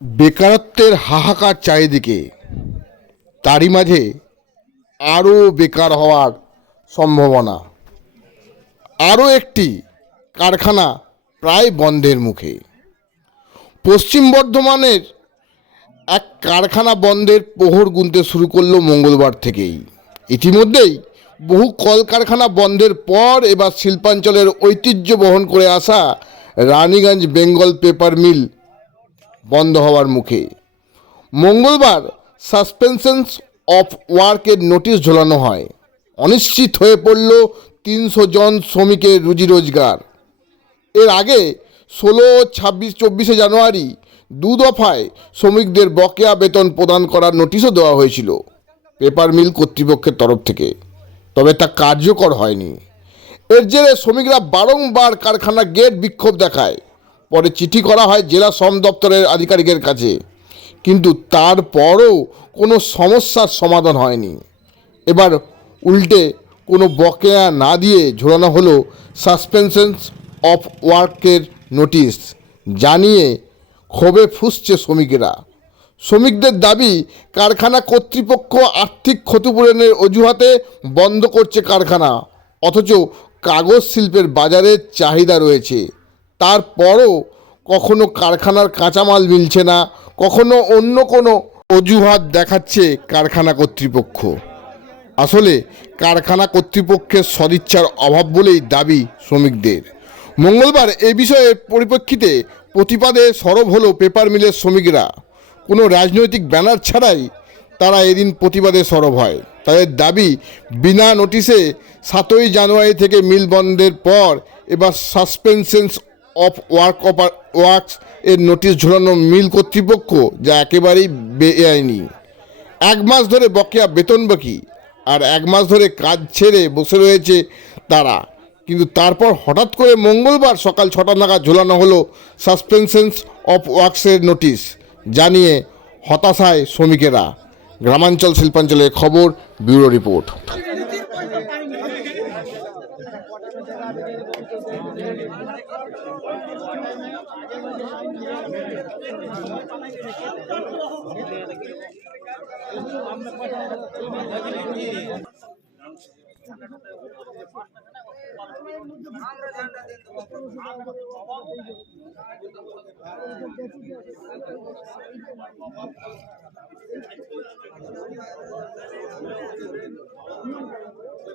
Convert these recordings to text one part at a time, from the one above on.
বেকারত্বের হাহাকার চারিদিকে, তারই মাঝে আরও বেকার হওয়ার সম্ভাবনা। আরও একটি কারখানা প্রায় বন্ধের মুখে। পশ্চিম বর্ধমানের এক কারখানা বন্ধের প্রহর গুনতে শুরু করল মঙ্গলবার থেকেই। ইতিমধ্যেই বহু কলকারখানা বন্ধের পর এবার শিল্পাঞ্চলের ঐতিহ্য বহন করে আসা রানীগঞ্জ বেঙ্গল পেপার মিল বন্ধ হওয়ার মুখে। মঙ্গলবার সাসপেনশনস অফ ওয়ার্কের নোটিশ ঝোলানো হয়। অনিশ্চিত হয়ে পড়ল তিনশো জন শ্রমিকের রুজি রোজগার এর আগে ষোলো, ছাব্বিশ, চব্বিশে জানুয়ারি দু দফায় শ্রমিকদের বকেয়া বেতন প্রদান করার নোটিশও দেওয়া হয়েছিল পেপার মিল কর্তৃপক্ষের তরফ থেকে। তবে তা কার্যকর হয়নি। এর জেরে শ্রমিকরা বারংবার কারখানা গেট বিক্ষোভ দেখায়। পরে চিঠি করা হয় জেলা শ্রম দপ্তরের আধিকারিকের কাছে। কিন্তু তারপরও কোনো সমস্যার সমাধান হয়নি। এবার উল্টে কোনো বকেয়া না দিয়ে ঝোলানো হলো সাসপেনশনস অফ ওয়ার্কের নোটিশ, জানিয়ে ক্ষোভে ফুসছে শ্রমিকেরা। শ্রমিকদের দাবি, কারখানা কর্তৃপক্ষ আর্থিক ক্ষতিপূরণের অজুহাতে বন্ধ করছে কারখানা, অথচ কাগজ শিল্পের বাজারে চাহিদা রয়েছে। তারপরও কখনো কারখানার কাঁচামাল মিলছে না, কখনো অন্য কোনো অজুহাত দেখাচ্ছে কারখানা কর্তৃপক্ষ। আসলে কারখানা কর্তৃপক্ষের সদিচ্ছার অভাব বলেই দাবি শ্রমিকদের। মঙ্গলবার এ বিষয়ে পরিপ্রেক্ষিতে প্রতিবাদে সরব হলো পেপার মিলের শ্রমিকরা। কোনো রাজনৈতিক ব্যানার ছাড়াই তারা এদিন প্রতিবাদে সরব হয়। তাদের দাবি, বিনা নোটিশে সাতই জানুয়ারি থেকে মিল বন্ধের পর এবার সাসপেনশনস অফ ওয়ার্ক অপার ওয়ার্কস এর নোটিশ ঝোলানো মিল কর্তৃপক্ষ যা একেবারেই বেআইনি। এক মাস ধরে বকেয়া বেতন বাকি আর এক মাস ধরে কাজ ছেড়ে বসে রয়েছে তারা। কিন্তু তারপর হঠাৎ করে মঙ্গলবার সকাল ছটা নাগাদ ঝোলানো হলো সাসপেনশনস অফ ওয়ার্কসের নোটিশ জানিয়ে হতাশায় শ্রমিকেরা। গ্রামাঞ্চল শিল্পাঞ্চলের খবর, ব্যুরো রিপোর্ট। ওই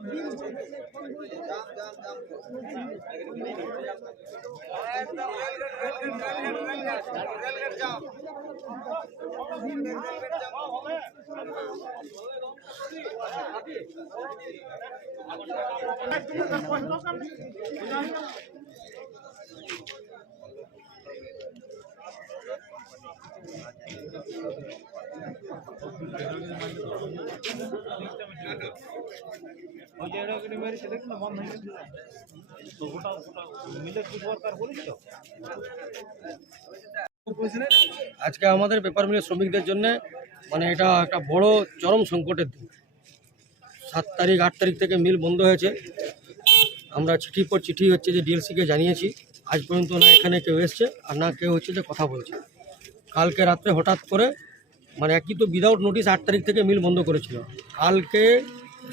যে এটা করে মেরেছে দেখুন না বন্ধ হয়ে গেছে তো ওটা ওটা মিলের কিছু দরকার বলেছিল আজকে আমাদের পেপার মিলের শ্রমিকদের জন্য মানে এটা একটা বড় চরম সংকটের দিন। সাত তারিখ, আট তারিখ থেকে মিল বন্ধ হয়েছে। আমরা চিঠি পর চিঠি হচ্ছে যে ডিএলসিকে জানিয়েছি। আজ পর্যন্ত না এখানে কেউ এসছে, আর না কেউ হচ্ছে যে কথা বলছে। কালকে রাত্রে হঠাৎ করে মানে একই তো উইদাউট নোটিশ আট তারিখ থেকে মিল বন্ধ করেছিল। কালকে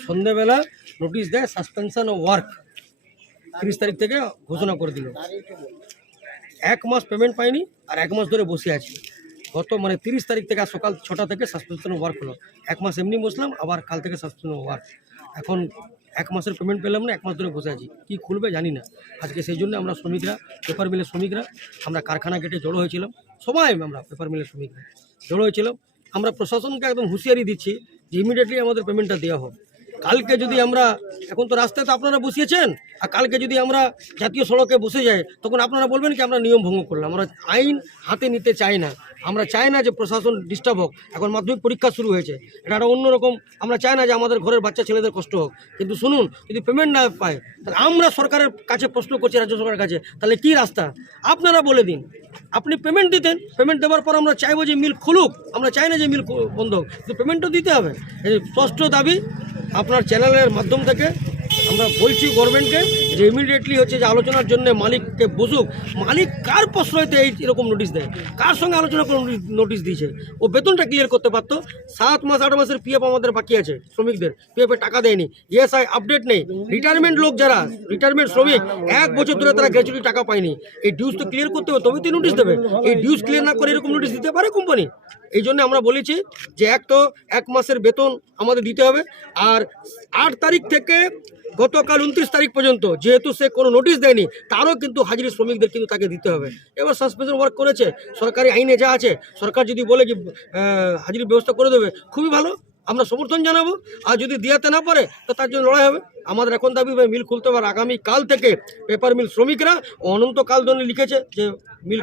সন্ধেবেলা নোটিশ দেয় সাসপেনশন ও ওয়ার্ক তিরিশ তারিখ থেকে ঘোষণা করে দিল। এক মাস পেমেন্ট পাইনি আর এক মাস ধরে বসে আছি। গত মানে তিরিশ তারিখ থেকে সকাল ছটা থেকে সাসপেনশন ওয়ার্ক হলো। এক মাস এমনি বসলাম, আবার কাল থেকে সাসপেনশন ওয়ার্ক এখন এক মাসের পেমেন্ট পেলাম না, এক মাস ধরে বসে আছি। কী খুলবে জানি না। আজকে সেই জন্য আমরা শ্রমিকরা পেপার মিলের শ্রমিকরা, আমরা কারখানা গেটে জড়ো হয়েছিলাম। সবাই আমরা পেপার মিলের শ্রমিকরা জড়ো হয়েছিলাম। আমরা প্রশাসনকে একদম হুঁশিয়ারি দিচ্ছি যে ইমিডিয়েটলি আমাদের পেমেন্টটা দেওয়া হোক কালকে যদি আমরা, এখন তো রাস্তায় তো আপনারা বসিয়েছেন, আর কালকে যদি আমরা জাতীয় সড়কে বসে যাই, তখন আপনারা বলবেন কি আমরা নিয়ম ভঙ্গ করলাম, আমরা আইন হাতে নিতে চাই না। আমরা চাই না যে প্রশাসন ডিস্টার্ব হোক, এখন মাধ্যমিক পরীক্ষা শুরু হয়েছে, এটা একটা অন্যরকম, আমরা চাই না যে আমাদের ঘরের বাচ্চা ছেলেদের কষ্ট হোক। কিন্তু শুনুন, যদি পেমেন্ট না পায়, তাহলে আমরা সরকারের কাছে প্রশ্ন করছি, রাজ্য সরকারের কাছে, তাহলে কি রাস্তা? আপনারা বলে দিন, আপনি পেমেন্ট দিতেন পেমেন্ট দেওয়ার পর আমরা চাইব যে মিল খুলুক, আমরা চাই না যে মিল বন্ধ হোক, কিন্তু পেমেন্টও দিতে হবে। স্পষ্ট দাবি আপনার চ্যানেলের মাধ্যম থেকে আমরা বলছি গভর্নমেন্টকে যে ইমিডিয়েটলি হচ্ছে যে আলোচনার জন্য মালিককে বসুক। মালিক কার প্রশ্রয়তে এই এরকম নোটিশ দেয়? কার সঙ্গে আলোচনা করে নোটিশ দিয়েছে? ও বেতনটা ক্লিয়ার করতে পারতো? সাত মাস, আট মাসের পিএফ আমাদের বাকি আছে, শ্রমিকদের। পিএফ টাকা দেয়নি। ইএসআই আপডেট নেই। রিটায়ারমেন্ট লোক যারা রিটায়ারমেন্ট শ্রমিক, এক বছর ধরে তারা গ্র্যাচুইটি টাকা পায়নি। এই ডিউজ তো ক্লিয়ার করতে হবে তবে তো নোটিশ দেবে। এই ডিউজ ক্লিয়ার না করে এরকম নোটিশ দিতে পারে কোম্পানি এই জন্য আমরা বলেছি যে এক তো এক মাসের বেতন আমাদের দিতে হবে আর আট তারিখ থেকে গতকাল উনত্রিশ তারিখ পর্যন্ত যেহেতু সে কোনো নোটিশ দেয়নি, তারও কিন্তু হাজিরি শ্রমিকদের কিন্তু তাকে দিতে হবে। এবার সাসপেনশন ওয়ার্ক করেছে, সরকারি আইনে যা আছে, সরকার যদি বলে যে হাজির ব্যবস্থা করে দেবে, খুবই ভালো। আমরা সমর্থন জানাব। আর যদি দিয়াতে না পারে তো তার জন্য লড়াই হবে। আমাদের এখন দাবি ভাই মিল খুলতে হবে। আগামী কাল থেকে পেপার মিল শ্রমিকরা অনন্তকাল ধরে লিখেছে যে মিল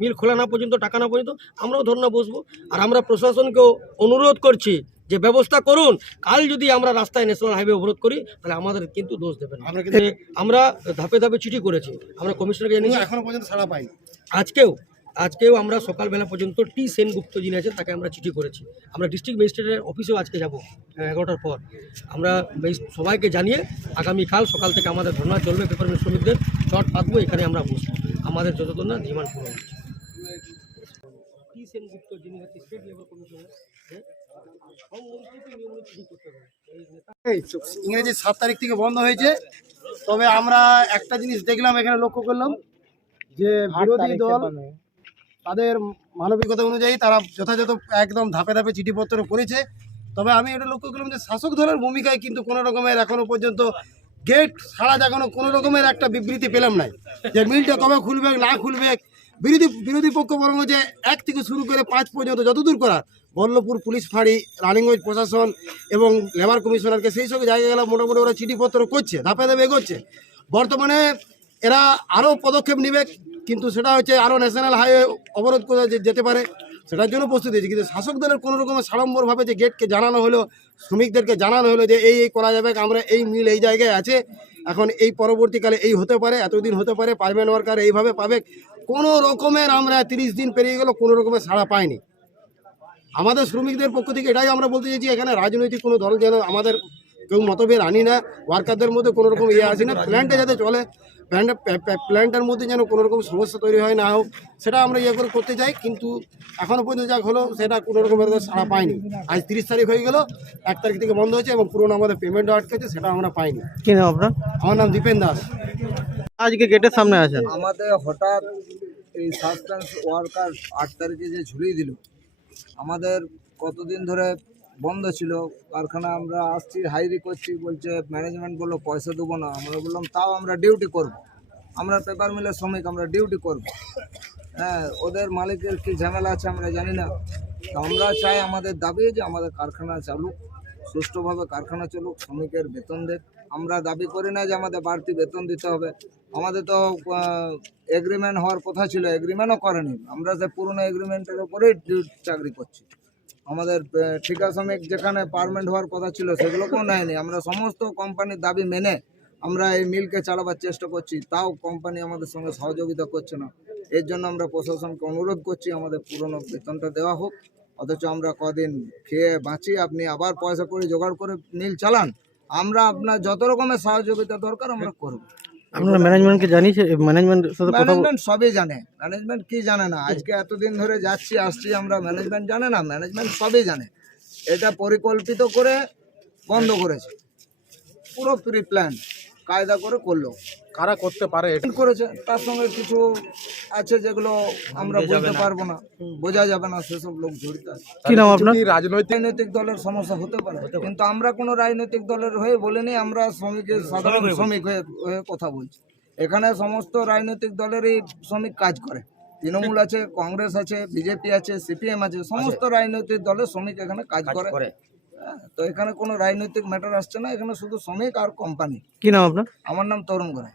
মিল খোলা না পর্যন্ত টাকা না পর্যন্ত আমরাও ধর্না বসবো। আর আমরা প্রশাসনকেও অনুরোধ করছি যে ব্যবস্থা করুন। কাল যদি আমরা রাস্তায় ন্যাশনাল হাইওয়ে অবরোধ করি তাহলে আমাদের কিন্তু দোষ দেবেন আমরা ধাপে ধাপে চিঠি করেছি। আমরা কমিশনারকে জানিয়েছি। এখনও পর্যন্ত ছাড়া পাই আজকেও আজকেও আমরা সকালবেলা পর্যন্ত টি সেনগুপ্ত যিনি আছেন তাকে আমরা চিঠি করেছি। আমরা ডিস্ট্রিক্ট ম্যাজিস্ট্রেটের অফিসেও আজকে যাব এগারোটার পর। আমরা সবাইকে জানিয়ে আগামীকাল সকাল থেকে আমাদের ধর্না চলবে পেপার মিল শ্রমিকদের। চট পাতবো এখানে আমরা বসবো। আমাদের যতক্ষণ না ডিমান্ড পূরণ হচ্ছে। টি সেনগুপ্ত যিনি স্টেট লেভেল কমিশনার ইংরেজি সাত তারিখ থেকে বন্ধ হয়েছে। তবে আমরা একটা জিনিস দেখলাম এখানে লক্ষ্য করলাম যে বিরোধী দল তাদের মানবিকতা অনুযায়ী তারা যথাযথ একদম ধাপে ধাপে চিঠিপত্র করেছে। তবে আমি এটা লক্ষ্য করলাম যে শাসক দলের ভূমিকায় কিন্তু কোনো রকমের এখনও পর্যন্ত গেট ছাড়া এখনও কোনো রকমের একটা বিবৃতি পেলাম নাই। যে মিলটা কবে খুলবে, না খুলবে, বিরোধী বিরোধী পক্ষ বরং যে এক থেকে শুরু করে পাঁচ পর্যন্ত যতদূর করা বল্লভপুর পুলিশ ফাঁড়ি, রানিগঞ্জ প্রশাসন এবং লেবার কমিশনারকে সেই সব জায়গাগুলো মোটামুটি ওরা চিঠিপত্র করছে, ধাপে ধাপে এগোচ্ছে। বর্তমানে এরা আরও পদক্ষেপ নেবে কিন্তু সেটা হচ্ছে আরও ন্যাশনাল হাইওয়ে অবরোধ করে যেতে পারে, সেটার জন্য প্রস্তুতি আছে কিন্তু শাসক দলের কোনো রকমের সাড়ম্বরভাবে যে গেটকে জানানো হলো, শ্রমিকদেরকে জানানো হলো যে এই এই করা যাবে, আমরা এই মিল এই জায়গায় আছে, এখন এই পরবর্তীকালে এই হতে পারে, এতদিন হতে পারে পারমেন্ট ওয়ার্কার এইভাবে পাবে, কোনো রকমের আমরা তিরিশ দিন পেরিয়ে গেল কোনো রকমের সাড়া পাইনি। আমাদের শ্রমিকদের পক্ষ থেকে এটাই আমরা বলতে চাইছি, এখানে রাজনৈতিক কোনো দল যেন আমাদের কেউ মতভেদ আনি না ওয়ার্কারদের মধ্যে কোনো রকম ইয়ে আসে না প্ল্যান্টে যাতে চলে প্ল্যান্ট প্ল্যান্টের মধ্যে যেন কোনো রকম সমস্যা তৈরি হয় না হোক সেটা আমরা ইয়ে করে করতে চাই কিন্তু এখনও পর্যন্ত যা হলো সেটা কোনো রকমের সাড়া পাইনি আজ তিরিশ তারিখ হয়ে গেল এক তারিখ থেকে বন্ধ হয়েছে এবং পুরোনো আমাদের পেমেন্টও আটকেছে সেটা আমরা পাইনি। কি নাম আপনার? আমার নাম দীপেন দাস। আজকে গেটের সামনে আছেন। আমাদের হঠাৎ এই সাসপেন্স ওয়ার্কার আট তারিখে যে ঝুলিয়ে দিল আমাদের কতদিন ধরে বন্ধ ছিল। কারখানা আমরা আসছি হাইরি করছি, বলছে ম্যানেজমেন্ট বলল, পয়সা দেবো না। আমরা বললাম, তাও আমরা ডিউটি করব। আমরা পেপার মিলের শ্রমিক, আমরা ডিউটি করব। হ্যাঁ ওদের মালিকের কি ঝামেলা আছে আমরা জানি না। তো আমরা চাই আমাদের দাবি যে আমাদের কারখানা চালুক, সুষ্ঠুভাবে কারখানা চলুক, শ্রমিকের বেতন দেখ আমরা দাবি করি না যে আমাদের বাড়তি বেতন দিতে হবে। আমাদের তো এগ্রিমেন্ট হওয়ার কথা ছিল এগ্রিমেন্টও করেনি। আমরা যে পুরনো এগ্রিমেন্টের উপরেই ডিউ- চাকরি করছি। আমাদের ঠিকা শ্রমিক যেখানে পারমেন্ট হওয়ার কথা ছিল, সেগুলোকেও নেয়নি। আমরা সমস্ত কোম্পানির দাবি মেনে আমরা এই মিলকে চালাবার চেষ্টা করছি। তাও কোম্পানি আমাদের সঙ্গে সহযোগিতা করছে না। এর জন্য আমরা প্রশাসনকে অনুরোধ করছি, আমাদের পুরনো বেতনটা দেওয়া হোক। অথচ আমরা কদিন খেয়ে বাঁচি, আপনি আবার পয়সা করে জোগাড় করে মিল চালান। আমরা আপনার যত রকমের সহযোগিতা দরকার, আমরা করব। আপনারা ম্যানেজমেন্টকে জানিয়েছে? ম্যানেজমেন্টের সাথে ম্যানেজমেন্ট সবই জানে। ম্যানেজমেন্ট কি জানে না? আজকে এতদিন ধরে যাচ্ছি, আসছি আমরা ম্যানেজমেন্ট জানে না? ম্যানেজমেন্ট সবই জানে। এটা পরিকল্পিত করে বন্ধ করেছে। পুরো প্রি প্ল্যান কায়দা করে করল। কারা করতে পারে এটা? করেছে তার সঙ্গে কিছু আছে যেগুলো আমরা বলতে পারব না। বোঝা যাবে না সেসব লোক জড়িত আছে। কি নাম আপনার? রাজনৈতিক দলের সমস্যা হতে পারে। কিন্তু আমরা কোনো রাজনৈতিক দলের হয়ে বলিনি আমরা শ্রমিকের সাধারণ শ্রমিক হয়ে হয়ে কথা বলছি। এখানে সমস্ত রাজনৈতিক দলেরই শ্রমিক কাজ করে। তৃণমূল আছে কংগ্রেস আছে বিজেপি আছে সিপিএম আছে সমস্ত রাজনৈতিক দলের শ্রমিক এখানে কাজ করে। হ্যাঁ, তো এখানে কোনো রাজনৈতিক ম্যাটার আসছে না এখানে শুধু শ্রমিক আর কোম্পানি কি নাম আপনার? আমার নাম তরুণ গড়াই